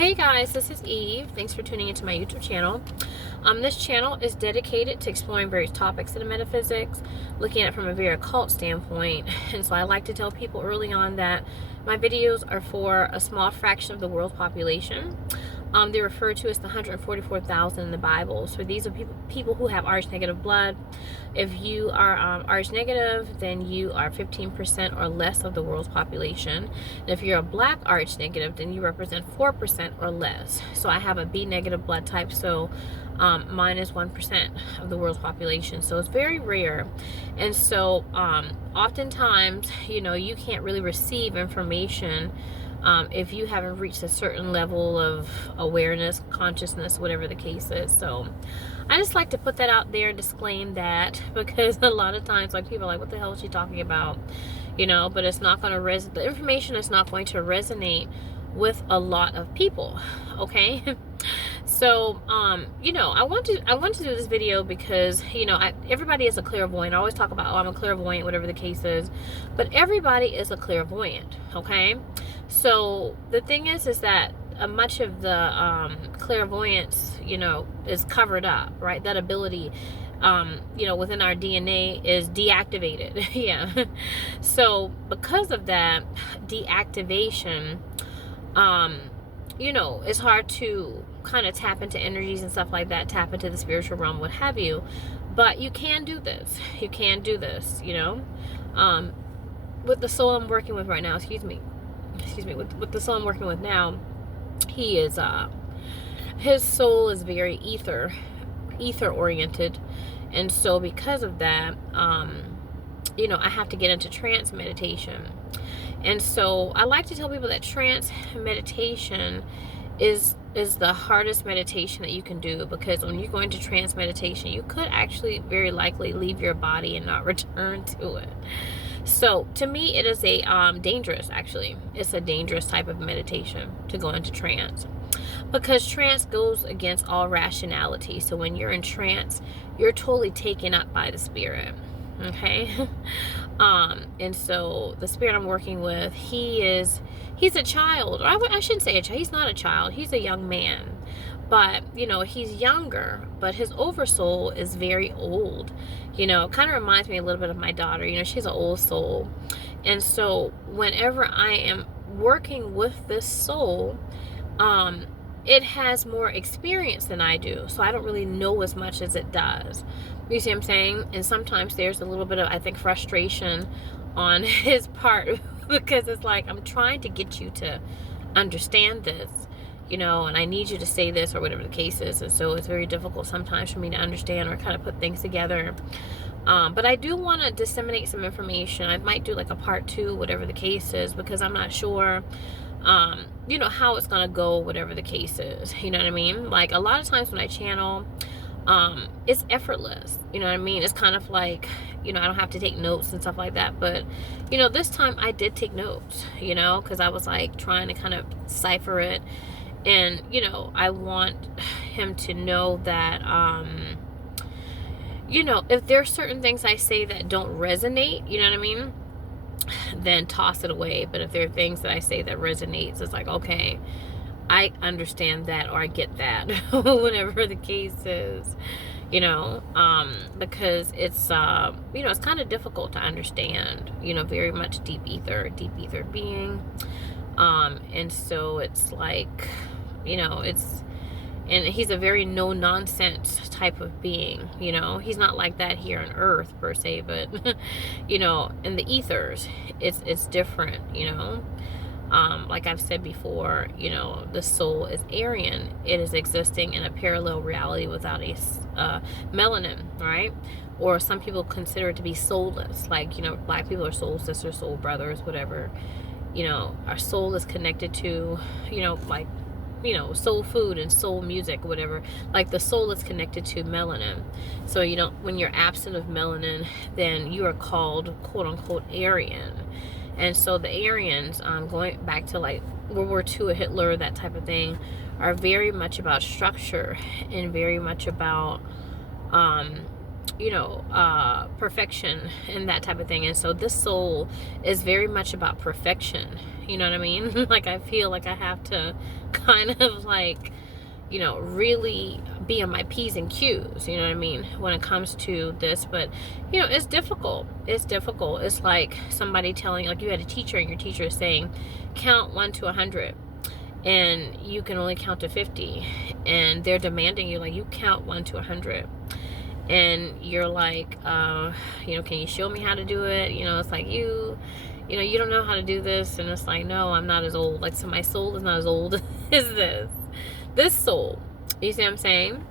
Hey guys, this is Eve. Thanks for tuning into my YouTube channel. This channel is dedicated to exploring various topics in the metaphysics, looking at it from a very occult standpoint. And so I like to tell people early on that my videos are for a small fraction of the world's population. They're referred to as the 144,000 in the Bible. So these are people who have Rh negative blood. If you are Rh negative, then you are 15% or less of the world's population. And if you're a black Rh negative, then you represent 4% or less. So I have a B negative blood type, so mine is 1% of the world's population. So it's very rare. And so oftentimes, you can't really receive information if you haven't reached a certain level of awareness, consciousness, whatever the case is. So I just like to put that out there and disclaim that, because a lot of times, like, people are like, what the hell is she talking about? But it's not going to resonate. The information is not going to resonate with a lot of people. Okay. So, I want to do this video because, everybody is a clairvoyant. I always talk about, I'm a clairvoyant, whatever the case is, but everybody is a clairvoyant. Okay. So the thing is that much of the clairvoyance, is covered up, right? That ability, within our DNA is deactivated. Yeah. So because of that deactivation, it's hard to kind of tap into energies and stuff like that, tap into the spiritual realm, what have you. But you can do this. You can do this, with the soul I'm working with right now, with the soul I'm working with now, he is, his soul is very ether oriented. And so because of that, I have to get into trance meditation. And so I like to tell people that trance meditation is the hardest meditation that you can do, because when you're going to trance meditation, you could actually very likely leave your body and not return to it. So to me, it is a dangerous, actually. It's a dangerous type of meditation to go into trance, because trance goes against all rationality. So when you're in trance, you're totally taken up by the spirit. Okay. And so the spirit I'm working with, he's a child. Or I shouldn't say a child. He's not a child. He's a young man. But, he's younger, but his oversoul is very old. Kind of reminds me a little bit of my daughter. She's an old soul. And so whenever I am working with this soul, it has more experience than I do. So I don't really know as much as it does. You see what I'm saying? And sometimes there's a little bit of, I think, frustration on his part, because it's like, I'm trying to get you to understand this, and I need you to say this, or whatever the case is. And so it's very difficult sometimes for me to understand or kind of put things together. But I do want to disseminate some information. I might do like a part 2, whatever the case is, because I'm not sure, how it's going to go, whatever the case is. You know what I mean? Like, a lot of times when I channel, it's effortless. You know what I mean? It's kind of like, I don't have to take notes and stuff like that. But, this time I did take notes, because I was like trying to kind of cipher it. And, I want him to know that, if there's certain things I say that don't resonate, you know what I mean, then toss it away. But if there are things that I say that resonates, it's like, okay, I understand that, or I get that, whatever the case is, because it's, it's kind of difficult to understand, very much deep ether being. And so it's like, and he's a very no nonsense type of being. He's not like that here on earth per se, but in the ethers, it's different. Like I've said before, the soul is Aryan. It is existing in a parallel reality without a melanin, right? Or some people consider it to be soulless. Like, black people are soul sisters, soul brothers, whatever. Our soul is connected to, like, soul food and soul music, whatever. Like, the soul is connected to melanin. So, when you're absent of melanin, then you are called, quote unquote, Aryan. And so the Aryans, going back to like World War II, Hitler, that type of thing, are very much about structure and very much about perfection and that type of thing. And so this soul is very much about perfection. You know what I mean? Like, I feel like I have to kind of like, really be on my P's and Q's, you know what I mean, when it comes to this. But, it's difficult. It's difficult. It's like somebody telling, like, you had a teacher and your teacher is saying, count 1 to 100. And you can only count to 50. And they're demanding you, like, you count 1 to 100. And you're like, can you show me how to do it? It's like, you don't know how to do this. And it's like, no, I'm not as old. Like, so my soul is not as old as this soul. You see what I'm saying?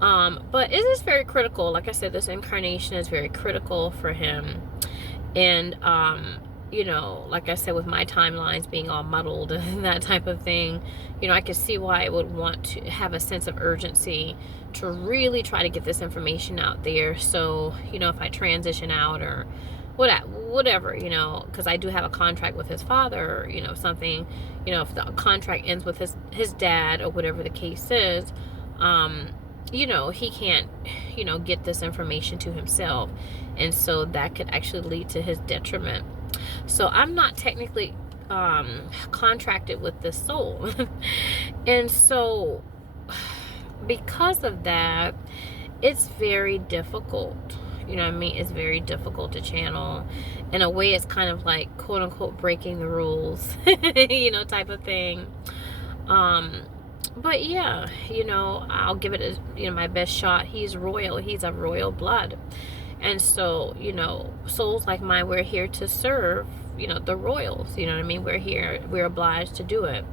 But it is very critical. Like I said, this incarnation is very critical for him. And, like I said, with my timelines being all muddled and that type of thing, I could see why I would want to have a sense of urgency to really try to get this information out there. So, if I transition out or whatever, because I do have a contract with his father, something, if the contract ends with his dad or whatever the case is, he can't, get this information to himself. And so that could actually lead to his detriment. So I'm not technically contracted with this soul. And so because of that, it's very difficult. You know what I mean? It's very difficult to channel. In a way, it's kind of like, quote unquote, breaking the rules, type of thing. But yeah, I'll give it my best shot. He's royal. He's of royal blood. And so, souls like mine, we're here to serve, the royals. You know what I mean? We're obliged to do it,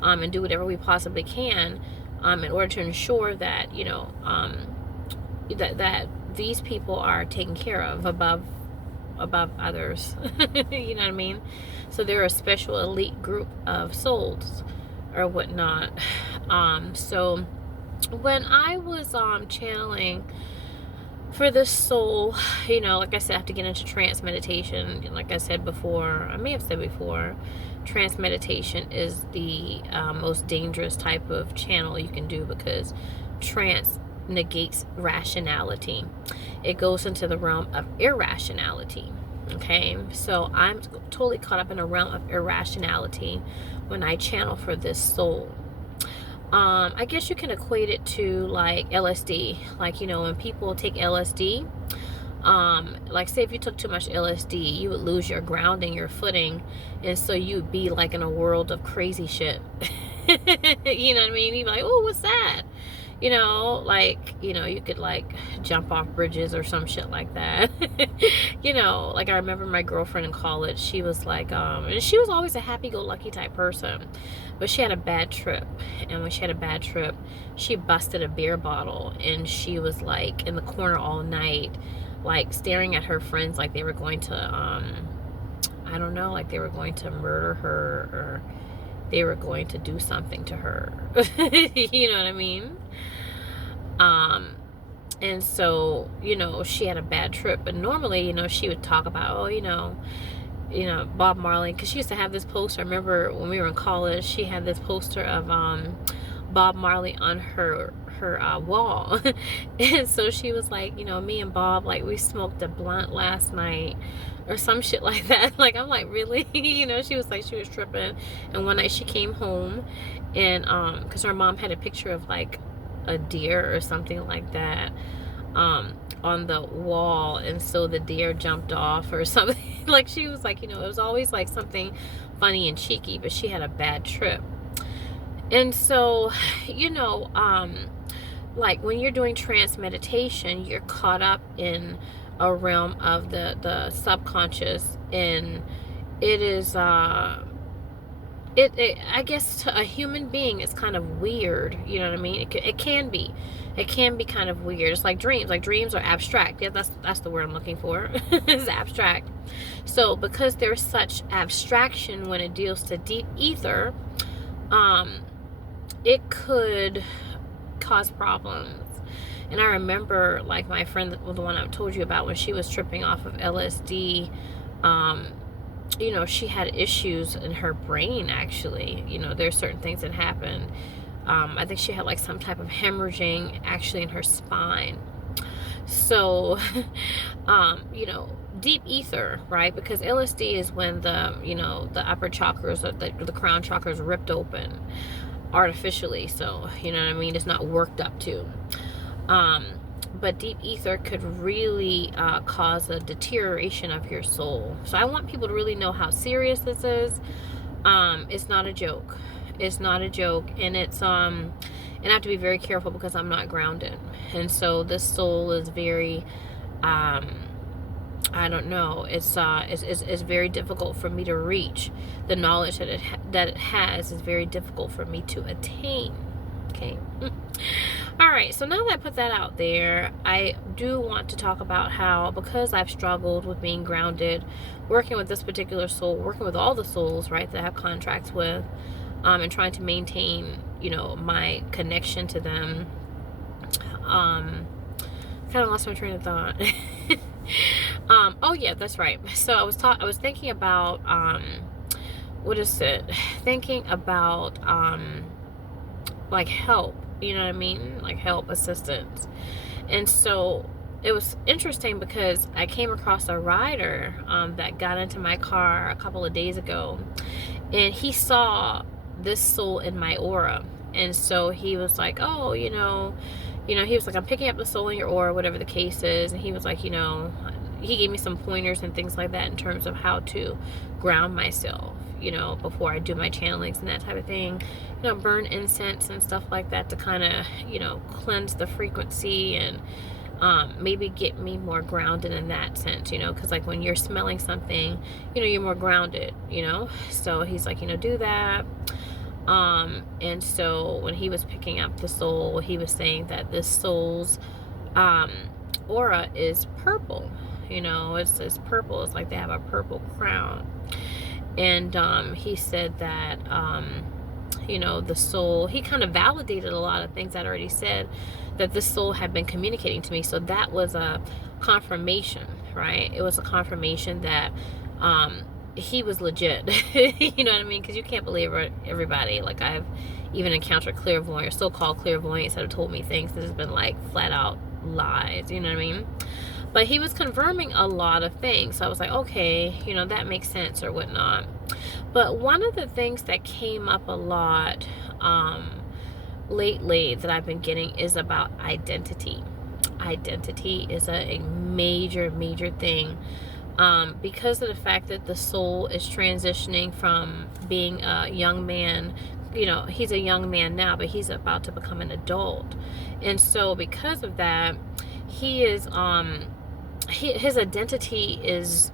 and do whatever we possibly can, in order to ensure that, that these people are taken care of above others. You know what I mean? So they're a special elite group of souls or whatnot. So when I was channeling for this soul, like I said, I have to get into trance meditation. Like I said before, I may have said before, trance meditation is the most dangerous type of channel you can do, because trance negates rationality. It goes into the realm of irrationality. Okay, so I'm totally caught up in a realm of irrationality when I channel for this soul. I guess you can equate it to like LSD. Like, when people take LSD, like say if you took too much LSD, you would lose your grounding, your footing, and so you'd be like in a world of crazy shit. You know what I mean? You'd be like, oh, what's that? You could like jump off bridges or some shit like that. Like I remember my girlfriend in college, she was like, and she was always a happy-go-lucky type person, but she had a bad trip. And when she had a bad trip, she busted a beer bottle, and she was like in the corner all night, like staring at her friends like they were going to, I don't know, like they were going to murder her, or they were going to do something to her. You know what I mean? And so, she had a bad trip. But normally, she would talk about, Bob Marley, because she used to have this poster. I remember when we were in college, she had this poster of Bob Marley on her wall. And so she was like, me and Bob, like, we smoked a blunt last night or some shit like that. Like, I'm like, really? She was like, she was tripping. And one night she came home, and because her mom had a picture of like a deer or something like that on the wall, and so the deer jumped off or something. Like, she was like, it was always like something funny and cheeky, but she had a bad trip. And so, like when you're doing trance meditation, you're caught up in a realm of the subconscious, and it is I guess to a human being, it's kind of weird. You know what I mean? It can be kind of weird. It's like dreams. Like, dreams are abstract. Yeah, that's the word I'm looking for. It's abstract. So because there's such abstraction when it deals to deep ether, it could cause problems. And I remember, like, my friend, the one I told you about, when she was tripping off of LSD, she had issues in her brain, actually. There's certain things that happened. I think she had like some type of hemorrhaging actually in her spine. So, you know, deep ether, right? Because LSD is when the, you know, the upper chakras or the crown chakras ripped open artificially. So, you know what I mean? It's not worked up to. Um, but deep ether could really cause a deterioration of your soul. So I want people to really know how serious this is. It's not a joke. It's not a joke, and it's and I have to be very careful because I'm not grounded, and so this soul is very, I don't know. It's very difficult for me to reach. The knowledge that it has is very difficult for me to attain. Okay. All right, so now that I put that out there, I do want to talk about how, because I've struggled with being grounded, working with this particular soul, working with all the souls, right, that I have contracts with, and trying to maintain, you know, my connection to them. Kind of lost my train of thought. Oh yeah, that's right. So I was thinking about, what is it? Thinking about, like help. You know what I mean? Like help, assistance. And so it was interesting because I came across a rider that got into my car a couple of days ago, and he saw this soul in my aura. And so he was like, oh, he was like, I'm picking up the soul in your aura, whatever the case is. And he was like, he gave me some pointers and things like that in terms of how to ground myself, before I do my channelings and that type of thing. Burn incense and stuff like that to kind of, cleanse the frequency and maybe get me more grounded in that sense, because like when you're smelling something, you're more grounded, so he's like, do that. And so when he was picking up the soul, he was saying that this soul's aura is purple. It's purple. It's like they have a purple crown. And he said that the soul, he kind of validated a lot of things I'd already said that this soul had been communicating to me. So that was a confirmation, right? It was a confirmation that he was legit. You know what I mean? Because you can't believe everybody. Like, I've even encountered clairvoyants, so-called clairvoyants, that have told me things that has been like flat out lies. You know what I mean? But he was confirming a lot of things. So I was like, okay, that makes sense or whatnot. But one of the things that came up a lot lately that I've been getting is about identity. Identity is a major, major thing. Because of the fact that the soul is transitioning from being a young man, he's a young man now, but he's about to become an adult. And so because of that, he is, his identity is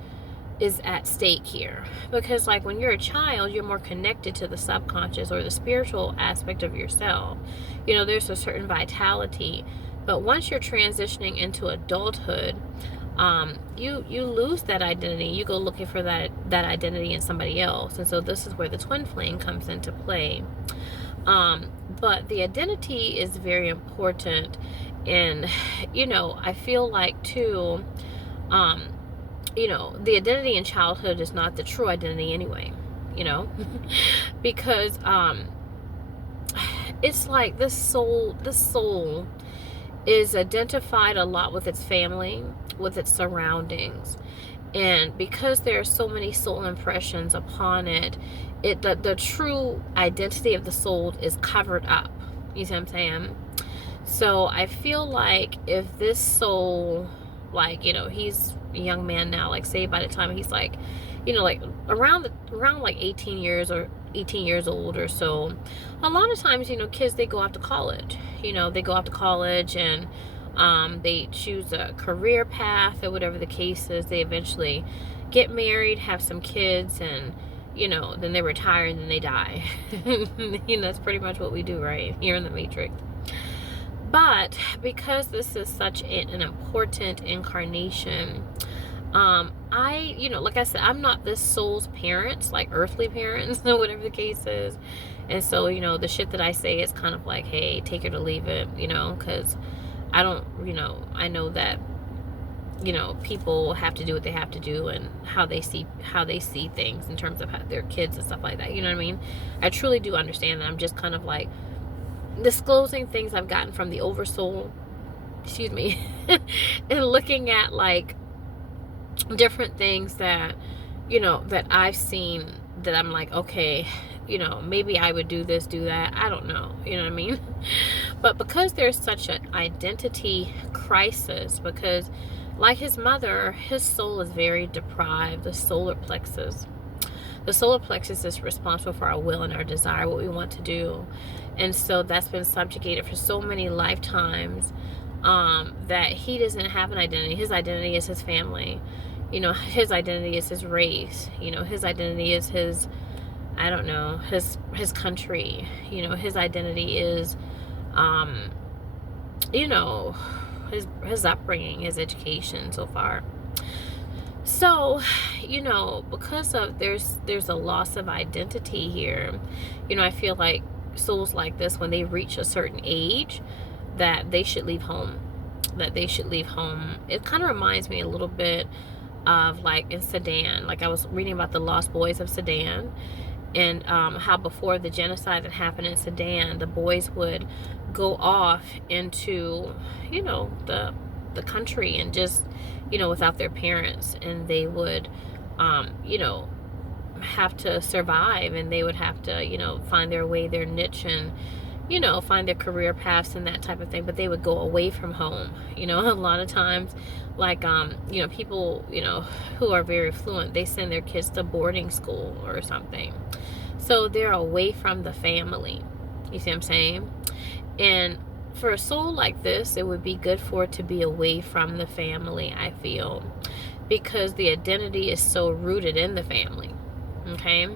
at stake here. Because like when you're a child, you're more connected to the subconscious or the spiritual aspect of yourself. There's a certain vitality. But once you're transitioning into adulthood, you lose that identity. You go looking for that identity in somebody else. And so this is where the twin flame comes into play. But the identity is very important. And, I feel like too, the identity in childhood is not the true identity anyway, because, it's like this soul is identified a lot with its family, with its surroundings. And because there are so many soul impressions upon it, the true identity of the soul is covered up. You see what I'm saying? So I feel like if this soul, like, he's a young man now, like say by the time he's like, like around like 18 years old or so, a lot of times, kids, they go off to college. They go off to college and they choose a career path or whatever the case is. They eventually get married, have some kids, and then they retire and then they die. That's pretty much what we do right here in the Matrix. But because this is such an important incarnation, like I said, I'm not this soul's parents, like earthly parents, or whatever the case is. And so, the shit that I say is kind of like, hey, take it or leave it, because I don't, I know that, people have to do what they have to do and how they see things in terms of how their kids and stuff like that. You know what I mean? I truly do understand that. I'm just kind of like disclosing things I've gotten from the oversoul excuse me, and looking at like different things that, that I've seen, that I'm like, okay, maybe I would do this, do that. I don't know. You know what I mean? But because there's such an identity crisis, because like his mother, his soul is very deprived, the solar plexus. The solar plexus is responsible for our will and our desire, what we want to do. And so that's been subjugated for so many lifetimes, that he doesn't have an identity. His identity is his family. His identity is his race. His identity is his, I don't know, his country. His identity is, his upbringing, his education so far. So, because of there's a loss of identity here, I feel like souls like this, when they reach a certain age, that they should leave home. It kind of reminds me a little bit of like in Sudan. Like I was reading about the Lost Boys of Sudan, and how before the genocide that happened in Sudan, the boys would go off into, the country, and just, without their parents, and they would, have to survive, and they would have to, find their way, their niche, and, find their career paths and that type of thing. But they would go away from home. A lot of times, like, people, who are very affluent, they send their kids to boarding school or something. So they're away from the family. You see what I'm saying? And for a soul like this, it would be good for it to be away from the family, I feel, because the identity is so rooted in the family. Okay?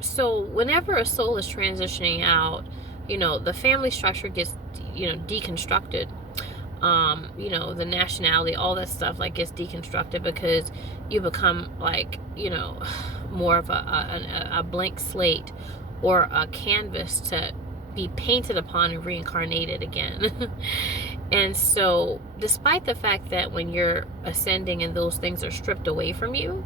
So whenever a soul is transitioning out, the family structure gets, deconstructed. The nationality, all that stuff, like, gets deconstructed, because you become like, more of a blank slate, or a canvas to be painted upon and reincarnated again. And so despite the fact that when you're ascending and those things are stripped away from you,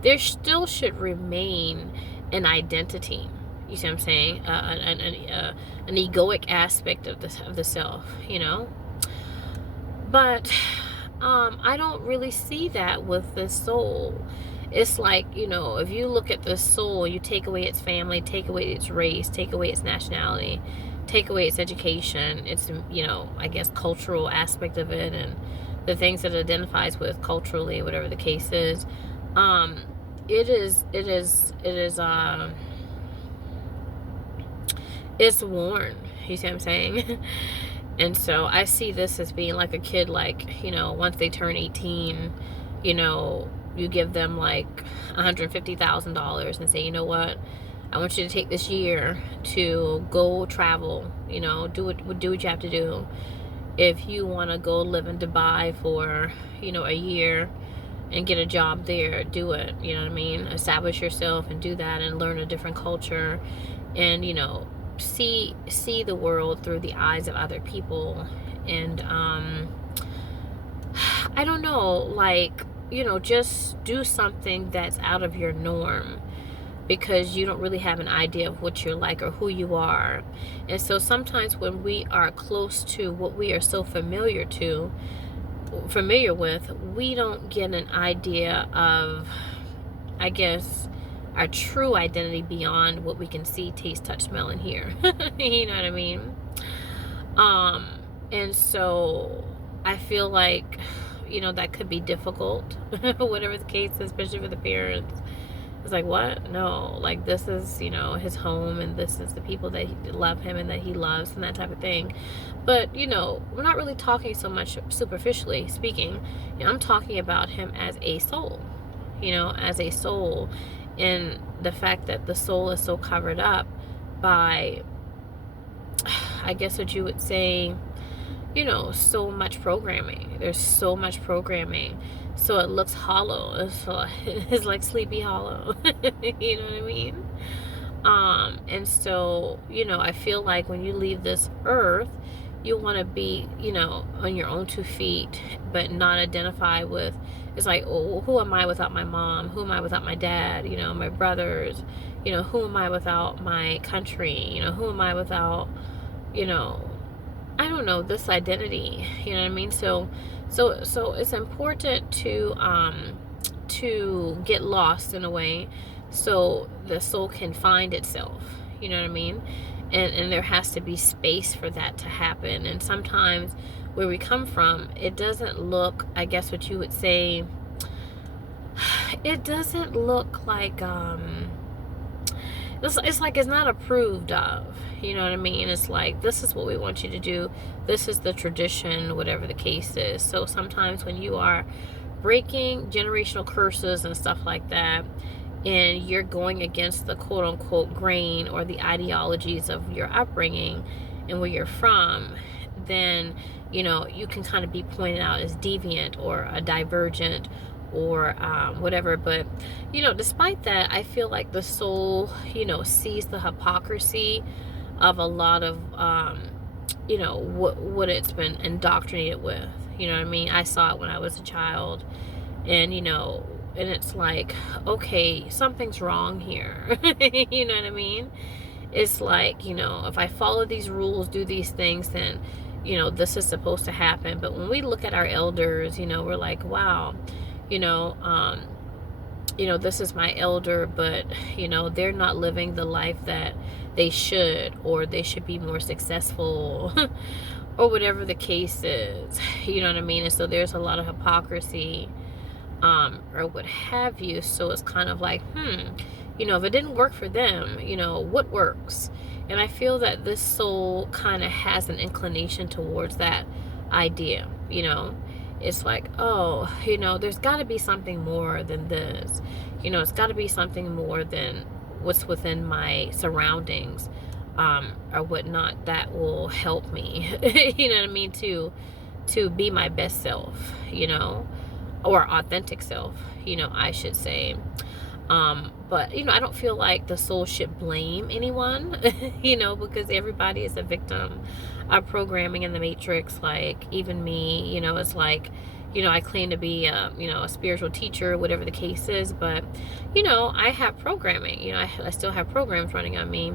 there still should remain an identity. You see what I'm saying? An egoic aspect of the self, But I don't really see that with the soul. It's like, if you look at the soul, you take away its family, take away its race, take away its nationality, take away its education, its, I guess, cultural aspect of it, and the things that it identifies with culturally, whatever the case is. It's worn. You see what I'm saying? And so I see this as being like a kid, like, once they turn 18, you give them like $150,000 and say, you know what, I want you to take this year to go travel, do what you have to do. If you want to go live in Dubai for, a year and get a job there, do it. You know what I mean? Establish yourself and do that, and learn a different culture, and, see the world through the eyes of other people. And I don't know, like, just do something that's out of your norm, because you don't really have an idea of what you're like or who you are. And so sometimes when we are close to what we are so familiar with, we don't get an idea of, I guess, our true identity beyond what we can see, taste, touch, smell, and hear. You know what I mean? And so I feel like, that could be difficult, whatever the case, especially for the parents. It's like, what? No, like, this is, his home, and this is the people that love him and that he loves, and that type of thing. But, we're not really talking so much superficially speaking. I'm talking about him as a soul, as a soul, and the fact that the soul is so covered up by, I guess what you would say, so much programming. There's so much programming, so it looks hollow. It's like Sleepy Hollow. You know what I mean? And so, I feel like when you leave this earth, you want to be, on your own 2 feet, but not identify with, it's like, oh, who am I without my mom? Who am I without my dad? My brothers? Who am I without my country? Who am I without, I don't know, this identity, you know what I mean? So it's important to get lost in a way so the soul can find itself, you know what I mean? And there has to be space for that to happen. And sometimes where we come from, it doesn't look, I guess what you would say, it doesn't look like it's like it's not approved of, you know what I mean? It's like, this is what we want you to do, this is the tradition, whatever the case is. So sometimes when you are breaking generational curses and stuff like that, and you're going against the quote unquote grain or the ideologies of your upbringing and where you're from, then you can kind of be pointed out as deviant or a divergent or whatever. But despite that, I feel like the soul sees the hypocrisy of a lot of what it's been indoctrinated with. You know what I mean? I saw it when I was a child, and and it's like, okay, something's wrong here. You know what I mean? It's like, if I follow these rules, do these things, then this is supposed to happen. But when we look at our elders, we're like, wow, this is my elder, but they're not living the life that they should, or they should be more successful or whatever the case is. You know what I mean? And so there's a lot of hypocrisy or what have you. So it's kind of like, if it didn't work for them, what works? And I feel that this soul kind of has an inclination towards that idea. It's like, oh, there's got to be something more than this. It's got to be something more than what's within my surroundings or whatnot that will help me. You know what I mean? To be my best self, or authentic self, I should say. But I don't feel like the soul should blame anyone, because everybody is a victim of programming in the matrix. Like even me, it's like, I claim to be a spiritual teacher, whatever the case is, but I have programming. I still have programs running on me,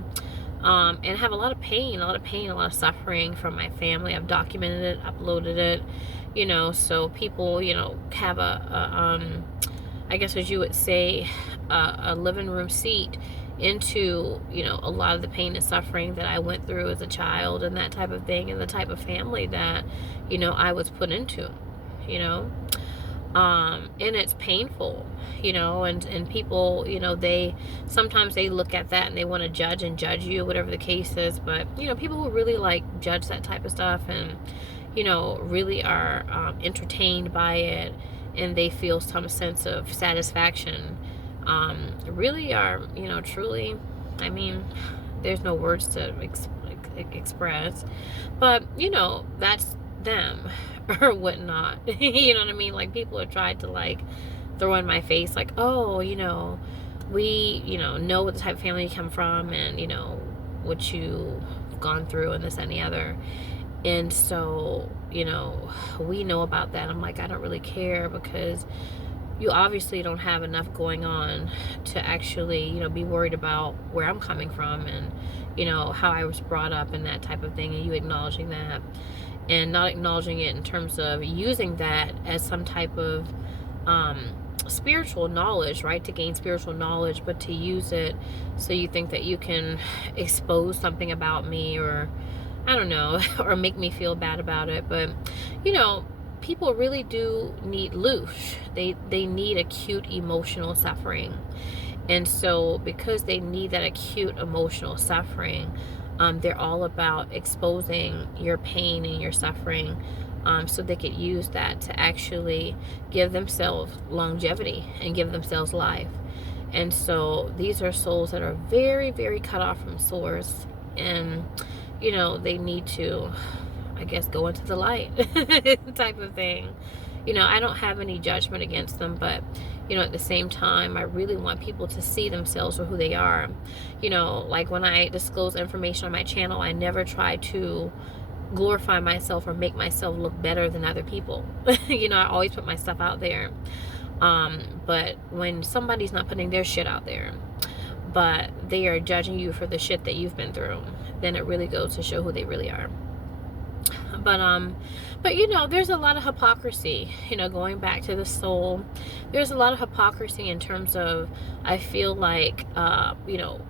and have a lot of pain, a lot of suffering from my family. I've documented it, uploaded it, so people have I guess what you would say, a living room seat into a lot of the pain and suffering that I went through as a child, and that type of thing, and the type of family that I was put into, and it's painful, and people, they sometimes they look at that and they want to judge you, whatever the case is. But people who really like judge that type of stuff and really are entertained by it, and they feel some sense of satisfaction, really are, truly, I mean, there's no words to express, but that's them or whatnot. You know what I mean? Like, people have tried to like throw in my face like, oh, we know what the type of family you come from, and what you've gone through, and this and the other. And so, we know about that. I'm like, I don't really care, because you obviously don't have enough going on to actually, be worried about where I'm coming from and, how I was brought up and that type of thing. And you acknowledging that and not acknowledging it in terms of using that as some type of spiritual knowledge, right? To gain spiritual knowledge, but to use it so you think that you can expose something about me, or I don't know, or make me feel bad about it. But people really do need loosh. They need acute emotional suffering. And so because they need that acute emotional suffering, they're all about exposing your pain and your suffering, so they could use that to actually give themselves longevity and give themselves life. And so these are souls that are very, very cut off from source, and they need to, I guess, go into the light type of thing. I don't have any judgment against them, but at the same time, I really want people to see themselves for who they are. Like when I disclose information on my channel, I never try to glorify myself or make myself look better than other people. I always put my stuff out there. But when somebody's not putting their shit out there, but they are judging you for the shit that you've been through, then it really goes to show who they really are. But you know, there's a lot of hypocrisy, you know, going back to the soul. There's a lot of hypocrisy in terms of, I feel like, you know,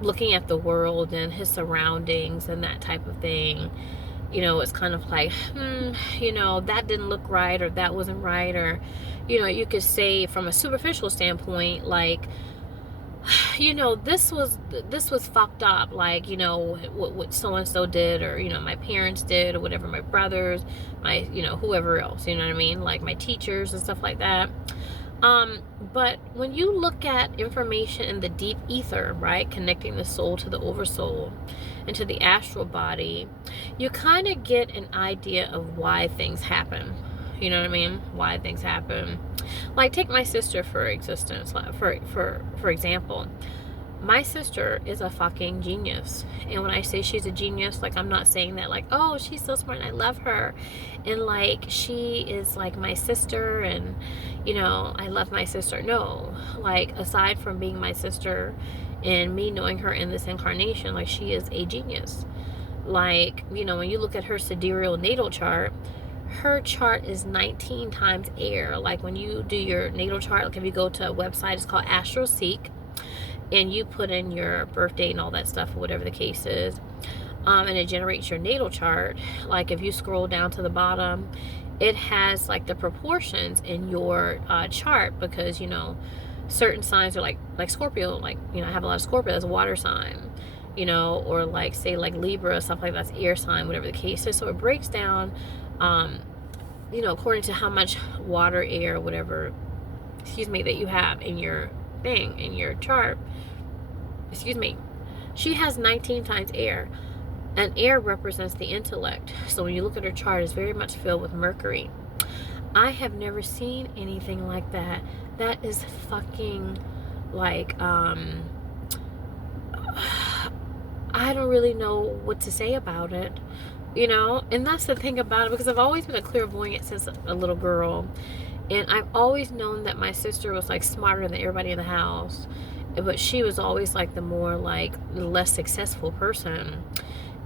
looking at the world and his surroundings and that type of thing. You know, it's kind of like, you know, that didn't look right, or that wasn't right, or, you know, you could say from a superficial standpoint, like, you know, this was fucked up, like, you know, what so and so did, or, you know, my parents did, or whatever, my brothers, my, you know, whoever else, you know what I mean, like my teachers and stuff like that. But when you look at information in the deep ether, right, connecting the soul to the oversoul and to the astral body, you kind of get an idea of why things happen. You know what I mean? Why things happen. Like, take my sister for existence. For example, my sister is a fucking genius. And when I say she's a genius, like, I'm not saying that like, oh, she's so smart and I love her, and like she is like my sister, and you know, I love my sister. No, like, aside from being my sister and me knowing her in this incarnation, like, she is a genius. Like, you know, when you look at her sidereal natal chart, her chart is 19 times air. Like, when you do your natal chart, like if you go to a website, it's called AstroSeek, and you put in your birthday and all that stuff, or whatever the case is, and it generates your natal chart. Like, if you scroll down to the bottom, it has like the proportions in your chart, because, you know, certain signs are like Scorpio, like, you know, I have a lot of Scorpio, that's a water sign, you know, or like, say, like Libra, stuff like that's air sign, whatever the case is. So it breaks down, you know, according to how much water, air, whatever, excuse me, that you have in your thing, in your chart. Excuse me. She has 19 times air, and air represents the intellect. So when you look at her chart, it's very much filled with Mercury. I have never seen anything like that. That is fucking like, I don't really know what to say about it, you know. And that's the thing about it, because I've always been a clairvoyant since a little girl, and I've always known that my sister was like smarter than everybody in the house, but she was always like the more like less successful person.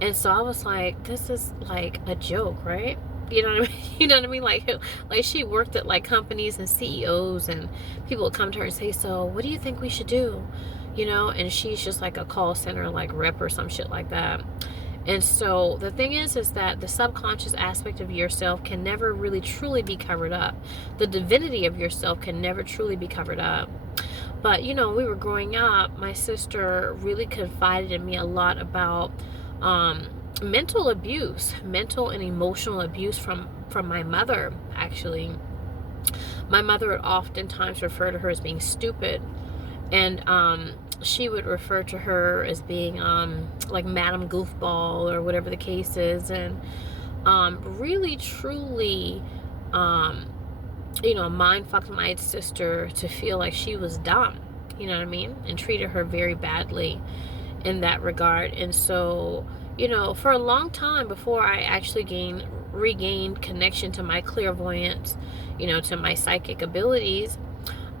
And so I was like, this is like a joke, right? You know what I mean? You know what I mean? Like she worked at like companies and CEOs, and people would come to her and say, so what do you think we should do? You know, and she's just like a call center like rep or some shit like that. And so the thing is that the subconscious aspect of yourself can never really truly be covered up. The divinity of yourself can never truly be covered up. But, you know, we were growing up, my sister really confided in me a lot about mental abuse, mental and emotional abuse from my mother, actually. My mother would oftentimes refer to her as being stupid. And she would refer to her as being like Madam Goofball, or whatever the case is. And really, truly, you know, mind fucked my sister to feel like she was dumb, you know what I mean? And treated her very badly in that regard. And so, you know, for a long time before I actually regained connection to my clairvoyance, you know, to my psychic abilities,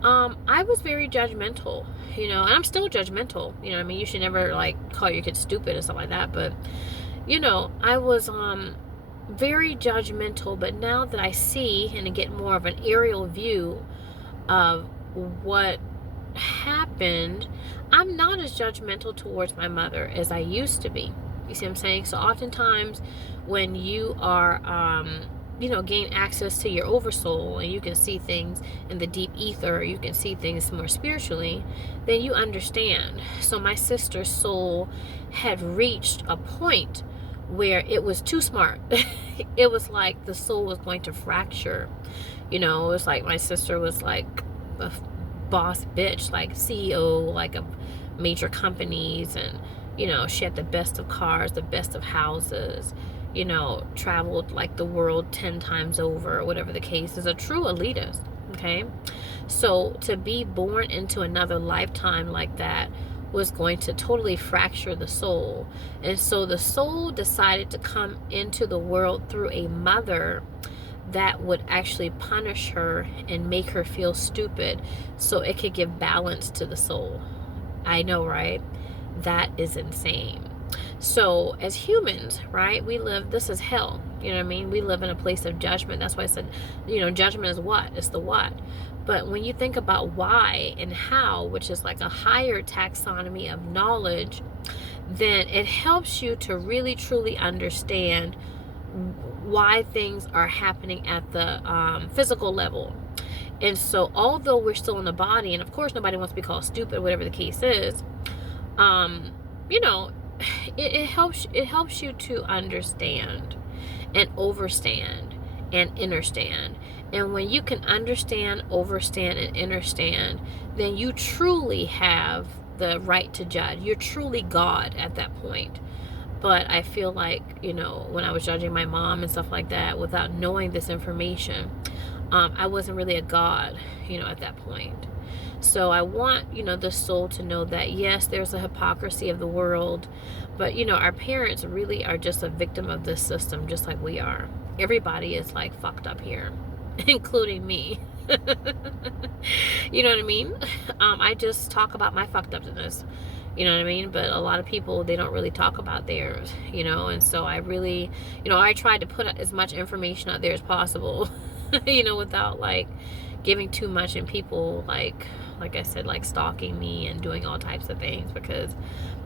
I was very judgmental, you know, and I'm still judgmental, you know what I mean? You should never like call your kids stupid and stuff like that. But, you know, I was very judgmental. But now that I see and get more of an aerial view of what happened, I'm not as judgmental towards my mother as I used to be. You see what I'm saying? So oftentimes when you are you know, gain access to your oversoul, and you can see things in the deep ether, or you can see things more spiritually, then you understand. So my sister's soul had reached a point where it was too smart. It was like the soul was going to fracture. You know, it was like my sister was like a boss bitch, like CEO, like of major companies, and, you know, she had the best of cars, the best of houses, you know, traveled like the world 10 times over, or whatever the case is, a true elitist. Okay, so to be born into another lifetime like that was going to totally fracture the soul. And so the soul decided to come into the world through a mother that would actually punish her and make her feel stupid, so it could give balance to the soul. I know, right? That is insane. So as humans, right, we live, this is hell. You know what I mean? We live in a place of judgment. That's why I said, judgment is what? It's the what. But when you think about why and how, which is like a higher taxonomy of knowledge, then it helps you to really truly understand why things are happening at the physical level. And so although we're still in the body, and of course nobody wants to be called stupid, whatever the case is, you know, it helps you to understand and overstand and understand. And when you can understand, overstand, and understand, then you truly have the right to judge. You're truly God at that point. But I feel like, when I was judging my mom and stuff like that without knowing this information, I wasn't really a God, at that point. So I want, the soul to know that, yes, there's a hypocrisy of the world, but, our parents really are just a victim of this system, just like we are. Everybody is like fucked up here, including me. You know what I mean? I just talk about my fucked upness. You know what I mean? But a lot of people, they don't really talk about theirs, and so I really, I tried to put as much information out there as possible, without like giving too much and people like I said, like stalking me and doing all types of things, because,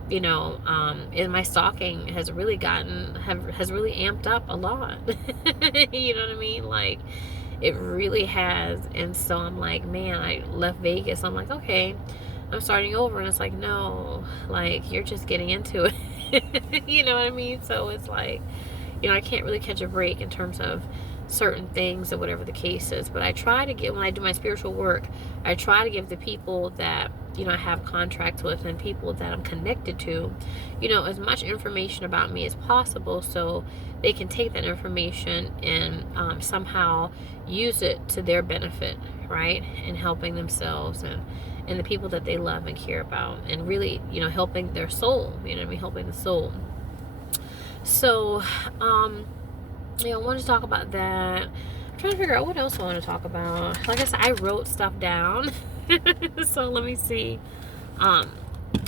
and my stalking has really has really amped up a lot. You know what I mean? Like, it really has. And so I'm like, man, I left Vegas. I'm like, okay, I'm starting over. And it's like, no, like, you're just getting into it. You know what I mean? So it's like, I can't really catch a break in terms of certain things or whatever the case is. But I try to get, when I do my spiritual work, I try to give the people that, I have contracts with and people that I'm connected to, as much information about me as possible, so they can take that information and somehow use it to their benefit, right? And helping themselves and the people that they love and care about, and really, helping their soul, helping the soul. So, I want to talk about that. I'm trying to figure out what else I want to talk about. Like I said, I wrote stuff down. So let me see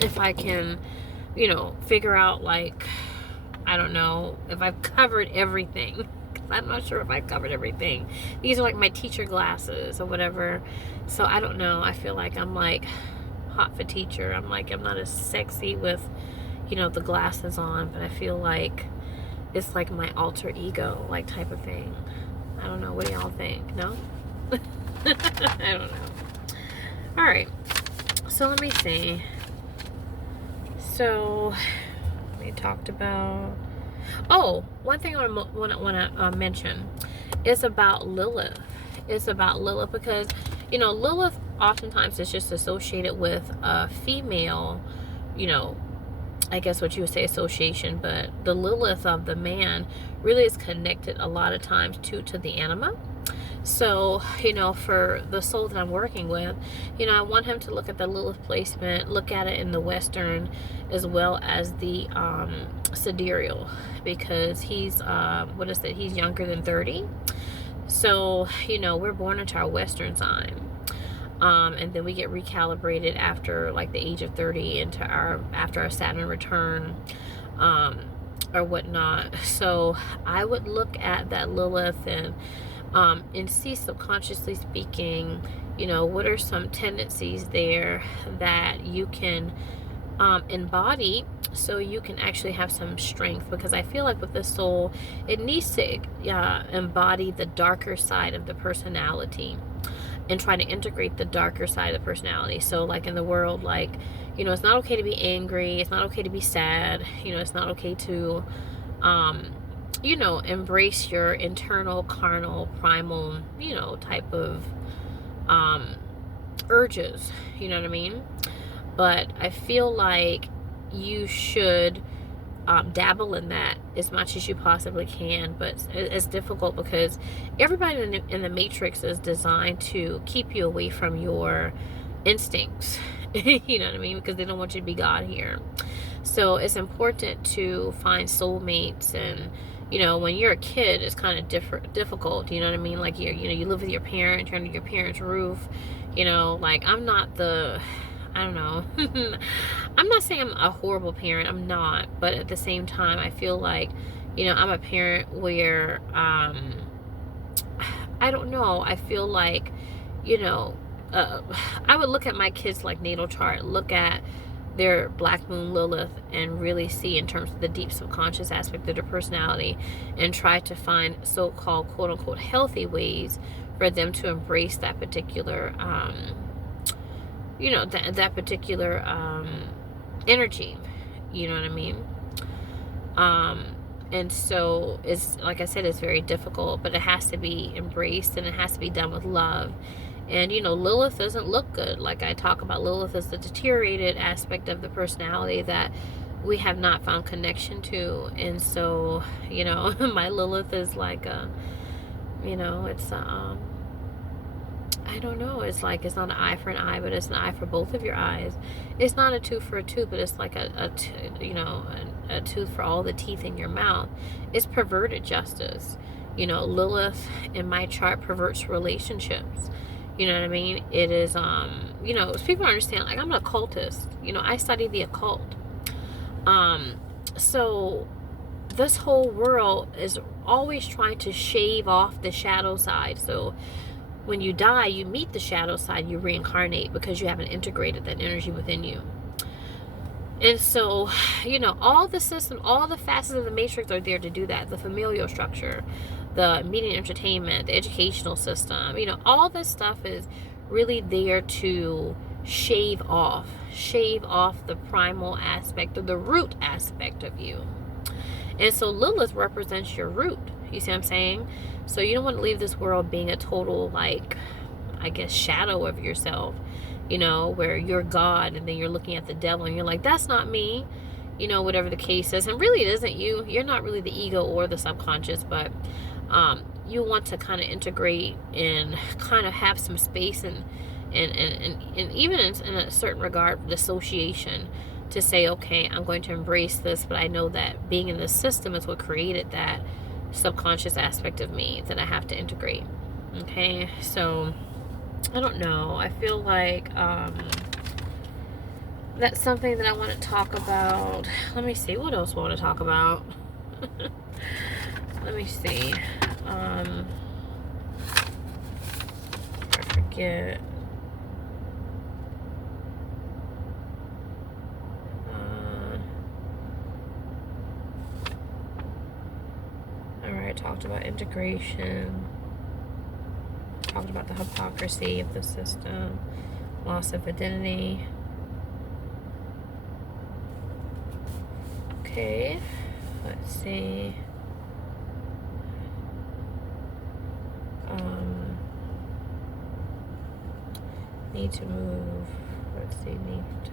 if I can, figure out, like, I don't know if I've covered everything. I'm not sure if I've covered everything. These are like my teacher glasses or whatever. So I don't know. I feel like I'm like hot for teacher. I'm not as sexy with, the glasses on, but I feel like it's like my alter ego, like, type of thing. I don't know. What do y'all think? No? I don't know. All right. So let me see. So we talked about. Oh, one thing I want to mention is about Lilith. It's about Lilith because, Lilith oftentimes is just associated with a female, I guess what you would say association, but the Lilith of the man really is connected a lot of times to the anima. So, for the soul that I'm working with, I want him to look at the Lilith placement, look at it in the Western as well as the sidereal, because he's, he's younger than 30. So, we're born into our Western sign. And then we get recalibrated after like the age of 30 after our Saturn return, or whatnot. So I would look at that Lilith and see, subconsciously speaking, what are some tendencies there that you can embody, so you can actually have some strength. Because I feel like with the soul, it needs to embody the darker side of the personality and try to integrate the darker side of the personality. So like in the world, like, it's not okay to be angry, it's not okay to be sad, it's not okay to embrace your internal carnal primal type of urges, you know what I mean? But I feel like you should dabble in that as much as you possibly can, but it's difficult because everybody in the Matrix is designed to keep you away from your instincts. You know what I mean? Because they don't want you to be God here. So it's important to find soulmates, and when you're a kid, it's kind of difficult. You know what I mean? Like you live with your parents, you're under your parents' roof. Like I'm not the I don't know. I'm not saying I'm a horrible parent. I'm not. But at the same time, I feel like, I'm a parent where, I don't know. I feel like, you know, I would look at my kids like natal chart, look at their Black Moon Lilith, and really see in terms of the deep subconscious aspect of their personality, and try to find so-called quote unquote healthy ways for them to embrace that particular that particular energy. You know what I mean? And so it's, like I said, it's very difficult, but it has to be embraced, and it has to be done with love. And Lilith doesn't look good. Like I talk about, Lilith is the deteriorated aspect of the personality that we have not found connection to. And so my Lilith is like it's I don't know. It's like, it's not an eye for an eye, but it's an eye for both of your eyes. It's not a tooth for a tooth, but it's like a tooth for all the teeth in your mouth. It's perverted justice. Lilith in my chart perverts relationships. You know what I mean? It is, people understand, like, I'm an occultist. I study the occult. So this whole world is always trying to shave off the shadow side. So when you die, you meet the shadow side, you reincarnate, because you haven't integrated that energy within you. And so, all the system, all the facets of the matrix are there to do that. The familial structure, the media and entertainment, the educational system, all this stuff is really there to shave off the primal aspect, or the root aspect of you. And so Lilith represents your root. You see what I'm saying? So you don't want to leave this world being a total, like, I guess, shadow of yourself, where you're God, and then you're looking at the devil and you're like, that's not me, whatever the case is. And really, it isn't you. You're not really the ego or the subconscious, but you want to kind of integrate and kind of have some space and even in a certain regard, dissociation, to say, okay, I'm going to embrace this, but I know that being in this system is what created that subconscious aspect of me that I have to integrate. Okay, so I don't know. I feel like that's something that I want to talk about. Let me see, what else I want to talk about. Let me see. I forget. I talked about integration, talked about the hypocrisy of the system, loss of identity. Okay, let's see. Need to move. Let's see, need to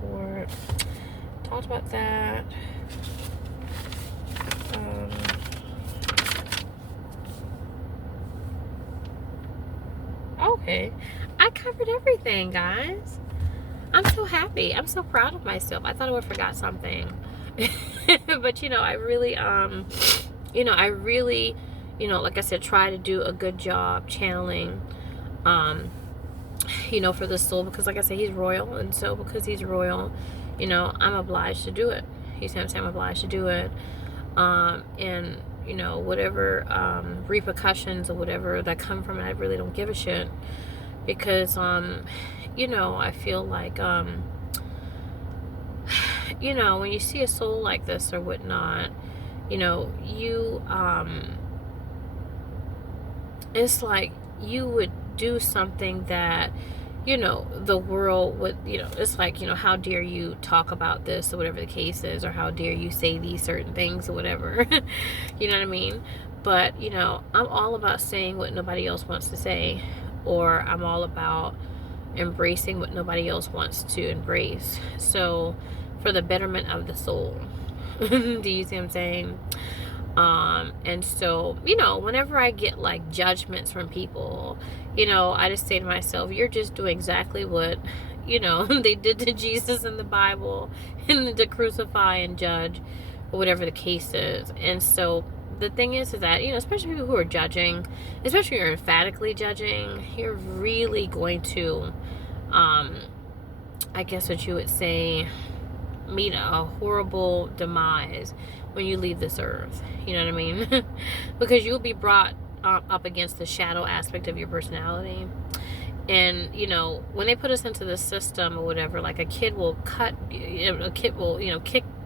court. Talked about that. Okay, I covered everything, guys. I'm so happy. I'm so proud of myself. I thought I would have forgot something. But I really like I said, try to do a good job channeling for the soul, because like I said, he's royal, and so because he's royal, I'm obliged to do it. You see what I'm saying? I'm obliged to do it. And whatever repercussions or whatever that come from it, I really don't give a shit, because I feel like when you see a soul like this or whatnot, you it's like you would do something that the world would, it's like, how dare you talk about this, or whatever the case is, or how dare you say these certain things or whatever. You know what I mean? But I'm all about saying what nobody else wants to say, or I'm all about embracing what nobody else wants to embrace, so for the betterment of the soul. Do you see what I'm saying? And so, whenever I get like judgments from people, I just say to myself, you're just doing exactly what, they did to Jesus in the Bible, and to crucify and judge, or whatever the case is. And so the thing is that, especially people who are judging, especially when you're emphatically judging, you're really going to, I guess what you would say, meet a horrible demise when you leave this earth. You know what I mean? Because you'll be brought up against the shadow aspect of your personality. And, you know, when they put us into the system or whatever, like a kid will kick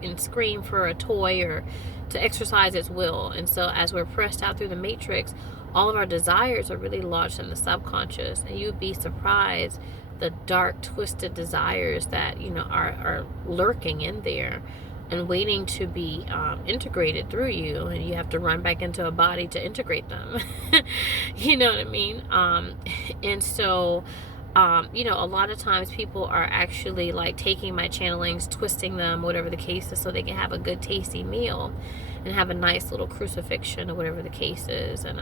and scream for a toy or to exercise its will. And so as we're pressed out through the matrix, all of our desires are really lodged in the subconscious. And you'd be surprised the dark, twisted desires that, you know, are lurking in there and waiting to be integrated through you, and you have to run back into a body to integrate them. You know what I mean? And so, you know, a lot of times people are actually like taking my channelings, twisting them, whatever the case is, so they can have a good tasty meal and have a nice little crucifixion or whatever the case is, and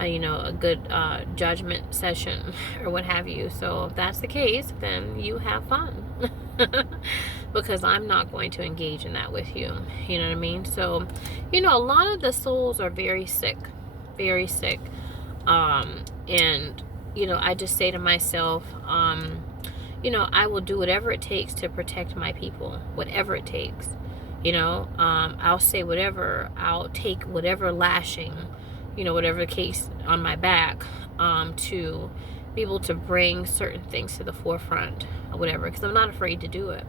you know, a good judgment session or what have you. So if that's the case, then you have fun. Because I'm not going to engage in that with you. You know what I mean? So, you know, a lot of the souls are very sick. Very sick. And, you know, I just say to myself, you know, I will do whatever it takes to protect my people. Whatever it takes. You know, I'll say whatever. I'll take whatever lashing, you know, whatever the case on my back, to be able to bring certain things to the forefront or whatever, because I'm not afraid to do it,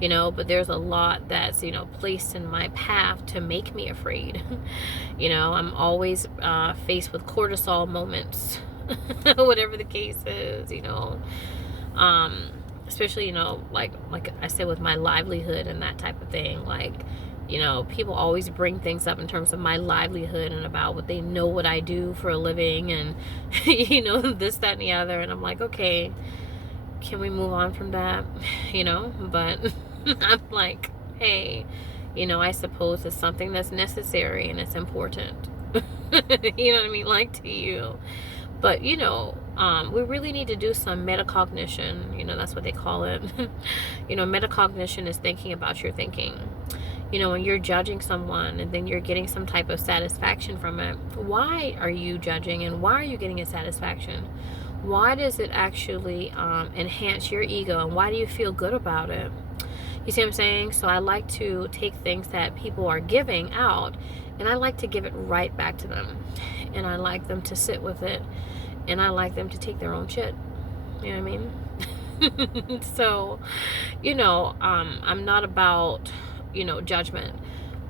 you know. But there's a lot that's, you know, placed in my path to make me afraid. You know, I'm always faced with cortisol moments, whatever the case is, you know, especially, you know, like I said, with my livelihood and that type of thing. Like, you know, people always bring things up in terms of my livelihood and about what they know what I do for a living and, you know, this, that, and the other. And I'm like, okay, can we move on from that? You know, but I'm like, hey, you know, I suppose it's something that's necessary and it's important. You know what I mean? Like, to you. But, you know, we really need to do some metacognition. You know, that's what they call it. You know, metacognition is thinking about your thinking. You know, when you're judging someone and then you're getting some type of satisfaction from it, why are you judging and why are you getting a satisfaction? Why does it actually enhance your ego, and why do you feel good about it? You see what I'm saying? So I like to take things that people are giving out and I like to give it right back to them. And I like them to sit with it, and I like them to take their own shit. You know what I mean? So, you know, I'm not about, you know, judgment.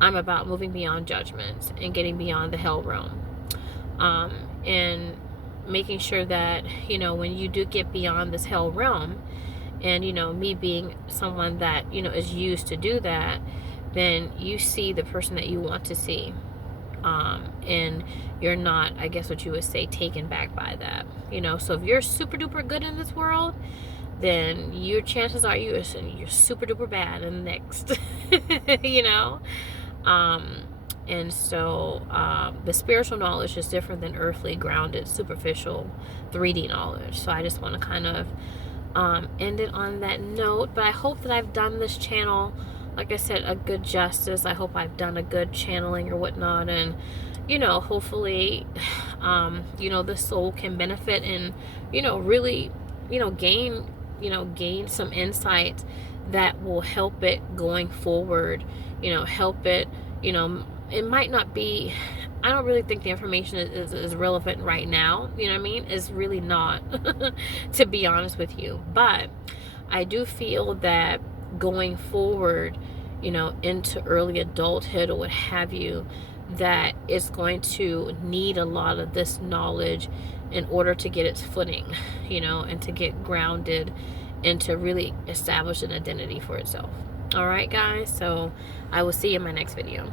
I'm about moving beyond judgments and getting beyond the hell realm. And making sure that, you know, when you do get beyond this hell realm, and, you know, me being someone that, you know, is used to do that, then you see the person that you want to see. And you're not, I guess what you would say, taken back by that. You know, so if you're super duper good in this world, then your chances are you're super duper bad in the next. You know? And so the spiritual knowledge is different than earthly, grounded, superficial, 3D knowledge. So I just want to kind of end it on that note. But I hope that I've done this channel, like I said, a good justice. I hope I've done a good channeling or whatnot. And, you know, hopefully, you know, the soul can benefit and, you know, really, you know, gain some insight that will help it going forward, you know, help it, you know. It might not be, I don't really think the information is relevant right now, you know what I mean? It's really not, to be honest with you. But I do feel that going forward, you know, into early adulthood or what have you, that it's going to need a lot of this knowledge in order to get its footing, you know, and to get grounded and to really establish an identity for itself. All right, guys, so I will see you in my next video.